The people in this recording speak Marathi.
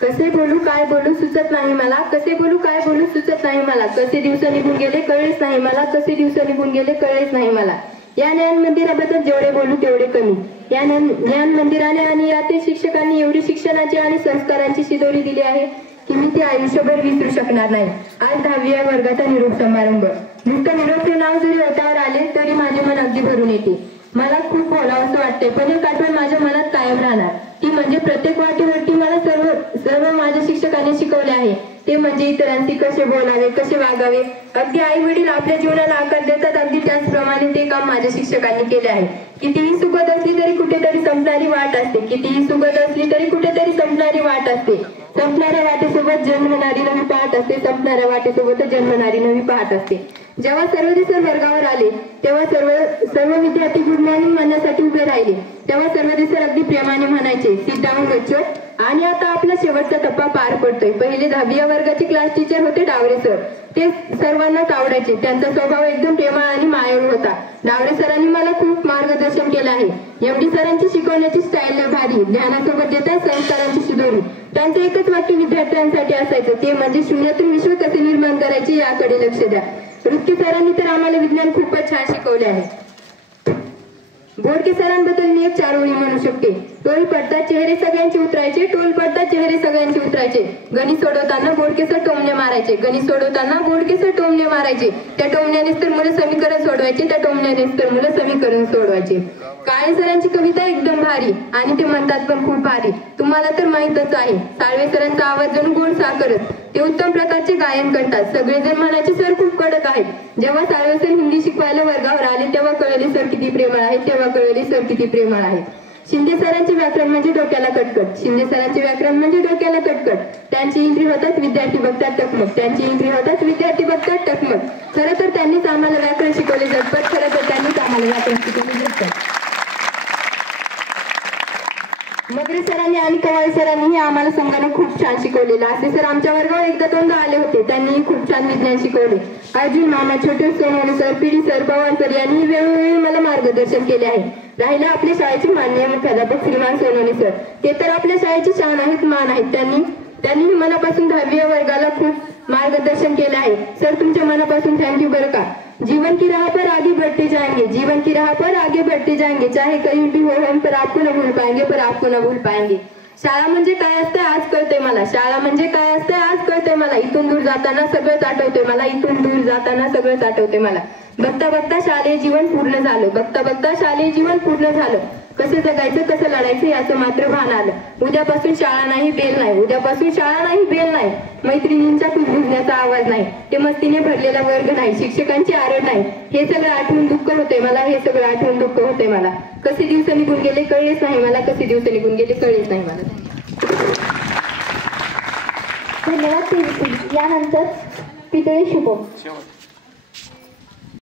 कसे बोलू काय बोलू सुचत नाही मला, कसे बोलू काय बोलू सुचत नाही मला, कसे दिवस निघून गेले कळलेच नाही मला, कसे दिवस निघून गेले कळलेच नाही मला। या ज्ञान मंदिराबद्दल जेवढे बोलू तेवढे कमी। या ज्ञान मंदिराने आणि यातील शिक्षकांनी एवढी शिक्षणाची आणि संस्कारांची शिदोरी दिली आहे की मी ते आयुष्यभर विसरू शकणार नाही। आज 10वी वर्गाचा निरोप समारंभ। नुसतं निरोप हे नाव जरी ओठावर आले तरी माझे मन अगदी भरून येते। मला खूप बोलावंसं वाटते पण एक आठवण माझ्या मनात कायम राहणार, ती म्हणजे प्रत्येक वाटीवरती मला सर्व माझ्या शिक्षकांनी शिकवले आहे, ते म्हणजे इतरांशी कसे बोलावे कसे वागावे। अगदी आई वडील आपल्या जीवनाला आकार देतात अगदी त्याचप्रमाणे ते काम माझ्या शिक्षकांनी केले आहे। कितीही सुखद असली तरी कुठेतरी संपणारी वाट असते, कितीही सुखद असली तरी कुठेतरी संपणारी वाट असते। संपणाऱ्या वाटेसोबत जन्मणारी नवी पहाट असते, संपणाऱ्या वाटेसोबत जन्मणारी नवी पहाट असते। जेव्हा सर्व वर्गावर आले तेव्हा सर्व विद्यार्थी गुड मॉर्निंग म्हणण्यासाठी उभे राहिले, तेव्हा सर्व अगदी प्रेमाने म्हणायचे सिट डाऊन बच्चो। आणि आता आपला शेवटचा टप्पा पार पडतोय। पहिले 10वी वर्गाचे क्लास टीचर होते डावरे सर, ते सर्वांनाच आवडायचे, त्यांचा स्वभाव एकदम प्रेमळ आणि मायाळू होता। डावरे सरांनी मला खूप मार्गदर्शन केलं आहे। एवढी सरांची शिकवण्याची स्टाईल भारी, ज्ञानासोबत देतात संस्कारांची शिदोरी। त्यांचं एकच वाक्य विद्यार्थ्यांसाठी असायचं, ते म्हणजे शून्यातून विश्व कसे निर्माण करायचे याकडे लक्ष द्या। रुचकी सरांनी तर आम्हाला विज्ञान खूपच छान शिकवले आहे। बोडके सरांबद्दल मी एक 4 ओळी म्हणू शकते। टोल पडता चेहरे सगळ्यांचे उतरायचे, टोल पडता चेहरे सगळ्यांचे उतरायचे। गणित सोडवताना बोडके सर टोमणे मारायचे, गणित सोडवताना बोडके सर टोमणे मारायचे। त्या टोमण्यानेच तर मुलं समीकरण सोडवायचे, त्या टोमण्यानेच तर मुलं समीकरण सोडवायचे। काळे सरांची कविता एकदम भारी आणि ते म्हणतात पण खूप भारी, तुम्हाला तर माहीतच आहे। साळवे सरांचा आवाज जणू गोड साखरच, ते उत्तम प्रकारचे गायन करतात। सगळेजण म्हणायचे सर खूप कडक आहेत। जेव्हा साळवे सर हिंदी शिकवायला वर्गावर आले तेव्हा कळले सर किती प्रेमळ आहेत, तेव्हा कळले सर किती प्रेमळ आहेत। शिंदे सरांचे व्याकरण म्हणजे डोक्याला कटकट, शिंदे सरांचे व्याकरण म्हणजे डोक्याला कटकट। त्यांची एंट्री होतात विद्यार्थी बघतात टकमक, त्यांची एंट्री होतात विद्यार्थी बघतात टकमक। खरं तर त्यांनीच आम्हाला व्याकरण शिकवले झटपट, खरं तर त्यांनीच आम्हाला व्याकरण शिकवले झटपट। मगरे सरांनी आणि कवाळे सरांनीही आम्हाला संगणक खूप छान शिकवलेला। असे सर आमच्या वर्गावर एकदा दोनदा आले होते, त्यांनी खूप छान विज्ञान शिकवले। अर्जुन मामा, छोटे Sonawane sir, PD sir, Pawar sir यांनी वेळोवेळी मला मार्गदर्शन केले आहे। राहिला आपल्या शाळेचे माननीय मुख्याध्यापक श्रीमान सोनवणे सर, ते तर आपल्या शाळेची शान आहेत मान आहेत। त्यांनी मनापासून 10वी वर्गाला खूप मार्गदर्शन केले आहे। सर तुमच्या मनापासून थँक्यू बरं का। जीवन की राह पर आगे बढ़ते जाएंगे, जीवन की राह पर आगे बढ़ते जाएंगे, चाहे कहीं भी हो हम पर आपको न भूल पाएंगे, पर आपको न भूल पाएंगे। शाळा म्हणजे काय असते आज कळतंय मला, शाळा म्हणजे काय असते आज कळतंय मला। इथून दूर जाताना सगळंच आठवतंय मला, इथून दूर जाताना सगळंच आठवतंय मला। बघता बघता शालेय जीवन पूर्ण झालं, बघता बघता शालेय जीवन पूर्ण झालं। कसे जगायचं कसं लढायचं याचं मात्र भान आलं। उद्यापासून शाळा नाही बेल नाही, उद्यापासून शाळा नाही बेल नाही। मैत्रिणींचा कुजबुजण्याचा आवाज नाही, ते मस्तीने भरलेला वर्ग नाही, शिक्षकांची आरड नाही। हे सगळं आठवून दुःख होते मला, हे सगळं आठवून दुःख होते मला। कसे दिवस निघून गेले कळलेच नाही मला, कसे दिवस निघून गेले कळलेच नाही मला। धन्यवाद। यानंतर पितळे शुभम।